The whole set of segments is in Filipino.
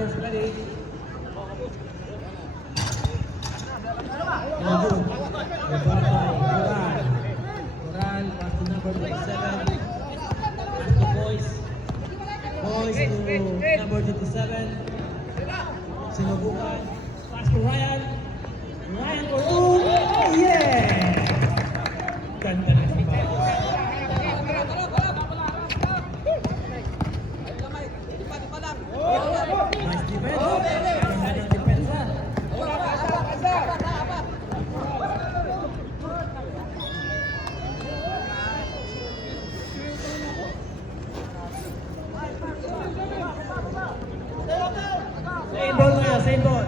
numbers ready. Good. Coral, pass to number 27. Pass to Boys. Boys to number 57. Sinubukan. Pass to Ryan. Ryan for two. Oh yeah! Ganda na si Boys. Nice defense. Ganda ng depensa. Same ball na, same ball.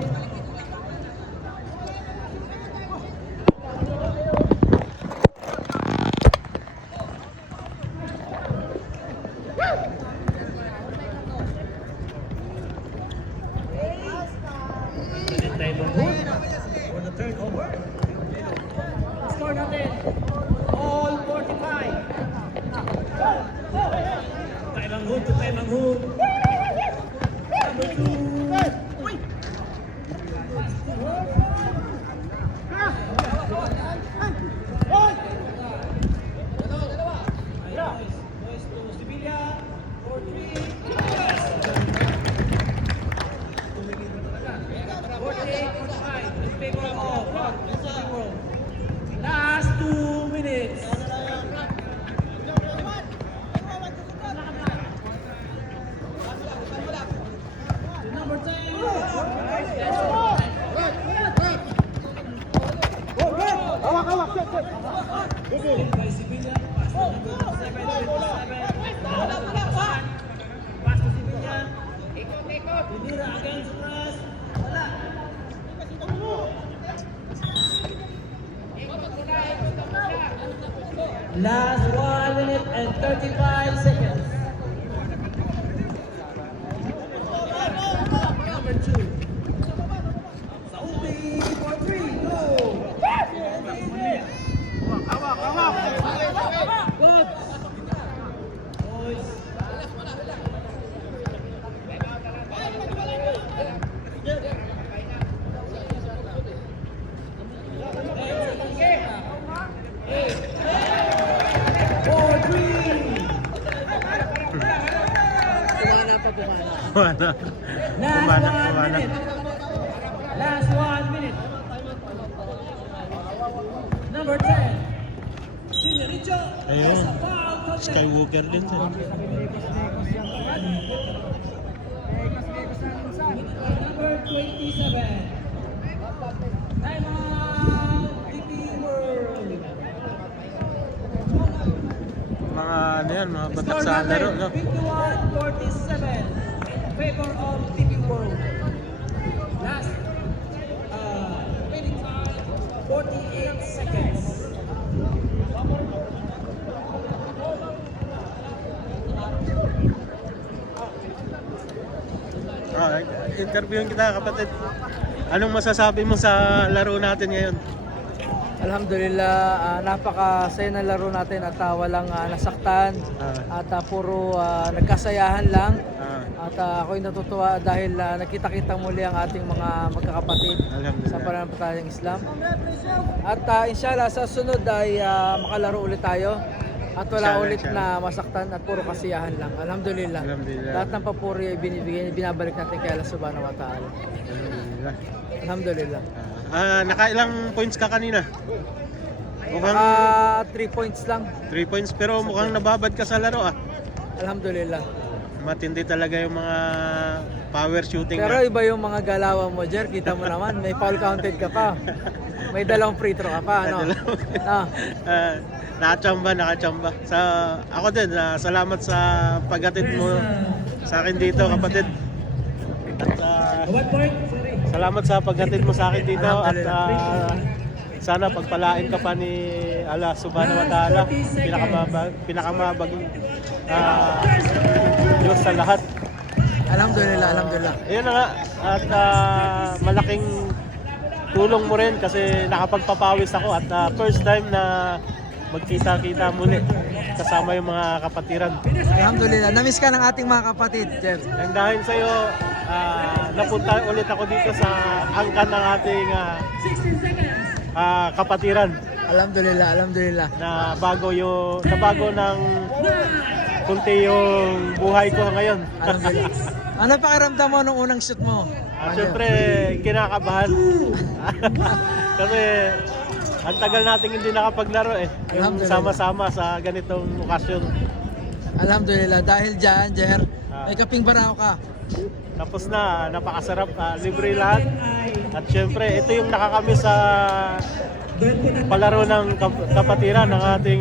For the third over. Score natin. All 45. Taimang Hood to Taimang Hood. Number 2. Boys to Sevilla. 4-3. 48-45 in favor of World. Last 2 minutes. Number 10. By Sevilla. Pass to number 7. Pass to Sevilla. Pinira against Ras. Wala. Last 1 minute and 35 seconds. Number 2. Saubi for 3. Go. Good. Boys. Last 1 minute. Number 10. Señorito. Ayun. Skywalker din siya. Number 27. Time out. DP World. Mga ano yan, mga batak sa laro, no? 51-47 in favor of DP World. Last winning time, 48 seconds. Interviewin kita, kapatid. Anong masasabi mo sa laro natin ngayon? Alhamdulillah, napakasaya ng laro natin at walang nasaktan at puro nagkasayahan lang. At ako'y natutuwa dahil nakita-kita muli ang ating mga magkakapatid sa pananampalatayang Islam. At inshallah sa sunod ay makalaro ulit tayo at wala ulit na masaktan at puro kasiyahan lang. Alhamdulillah. Lahat ng papuri ay binabalik natin kay Allah Subhanahu wa Ta'ala. Alhamdulillah. Nakailang points ka kanina? Mukhang 3 points lang. 3 points, pero mukhang nababad ka sa laro ah. Alhamdulillah. Matindi talaga yung mga power shooting. Pero iba yung mga galawan mo, Jer. Kita mo naman, may foul counted ka pa. May dalawang free throw ka pa, no? Nakachamba. Ako din, salamat sa paghatid mo sa akin dito, kapatid. At salamat sa paghatid mo sa akin dito at sana pagpalain ka pa ni Allah Subhanahu wa Ta'ala, pinakamabaging Diyos sa lahat. Alhamdulillah, alhamdulillah. Ayun na nga, at malaking tulong mo rin kasi nakapagpapawis ako at first time na magkita-kita muli kasama yung mga kapatiran. Alhamdulillah, namiss ka ng ating mga kapatid, Jeff. And dahil sa'yo, napunta ulit ako dito sa angkan ng ating 16 seconds. kapatiran Alhamdulillah, alhamdulillah. na bago ng kunti yung buhay ko ngayon. Alhamdulillah. Ano pakiramdam mo nung unang shoot mo? Siyempre, kinakabahan. Kasi ang tagal nating hindi nakapaglaro eh. Yung Alhamdulillah. sama-sama sa ganitong okasyon. Alhamdulillah. Dahil dyan, Jer, may kaping barao ka. Tapos na, napakasarap, libre lahat. At syempre, ito yung nakakami sa palaro ng kapatiran ng ating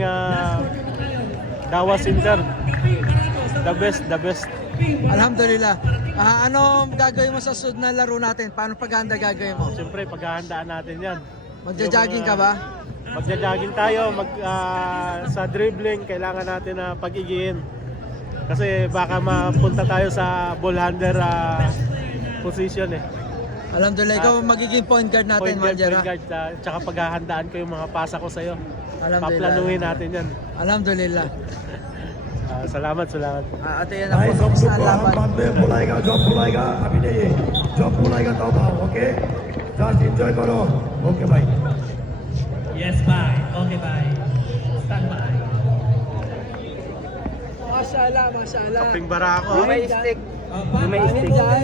Dawa Center. The best, the best. Alhamdulillah. Ano gagawin mo sa sunod na laro natin? Paano paghahanda gagawin mo? Siyempre, paghahandaan natin yan. Magja-jogging ka ba? Magja-jogging tayo, sa dribbling, kailangan natin na pag-igiin. Kasi baka mapunta tayo sa ball handler position eh. Alhamdulillah. Ikaw magiging point guard natin, Point Manjera. guard, tsaka paghahandaan ko yung mga pasa ko sa'yo. Alhamdulillah. Paplanuhin natin yan. Alhamdulillah. Salamat. Ate yan ang po sa laban. बाद में बुलाएगा जॉब बुलाएगा अभी नहीं जॉब बुलाएगा तो आओ ओके बस एंजॉय करो ओके भाई Yes, bye. Okay, bye. Stand by. Mashallah, mashallah. Kaping bara ako. May stick. May Pangit dyan.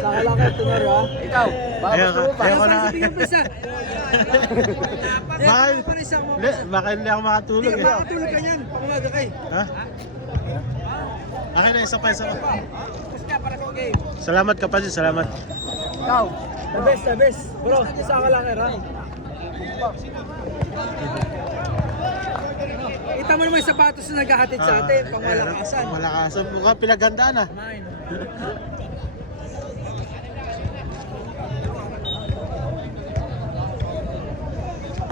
Saka lang kayo tumaro, ha? Ikaw, Ayaw ko na. Baka hindi ako makatulog eh. Makatulog ka niyan. Pangumaga kayo. Ha? Akin na, isa pa. Salamat kapatid, salamat. Ikaw, the best. Bro, isa ka lang, ha? Kita mo naman yung sapatos na naghahatid sa atin, pang malakasan. Malakasan. Mukhang pinaghandaan ah.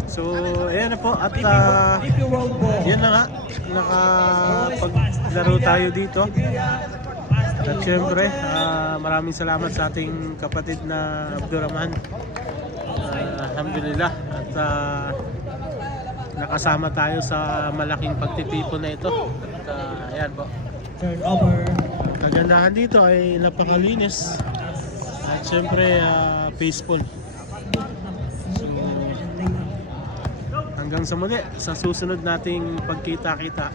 So, ayan na po. At yan na nga. Nakapaglaro tayo dito. At syempre, maraming salamat sa ating kapatid na Abdurrahman. Alhamdulillah. At nakasama tayo sa malaking pagtitipon na ito. At ayan po. Turnover. Kagandahan dito ay napakalinis. At syempre, peaceful. So, hanggang sa muli, sa susunod nating pagkita-kita.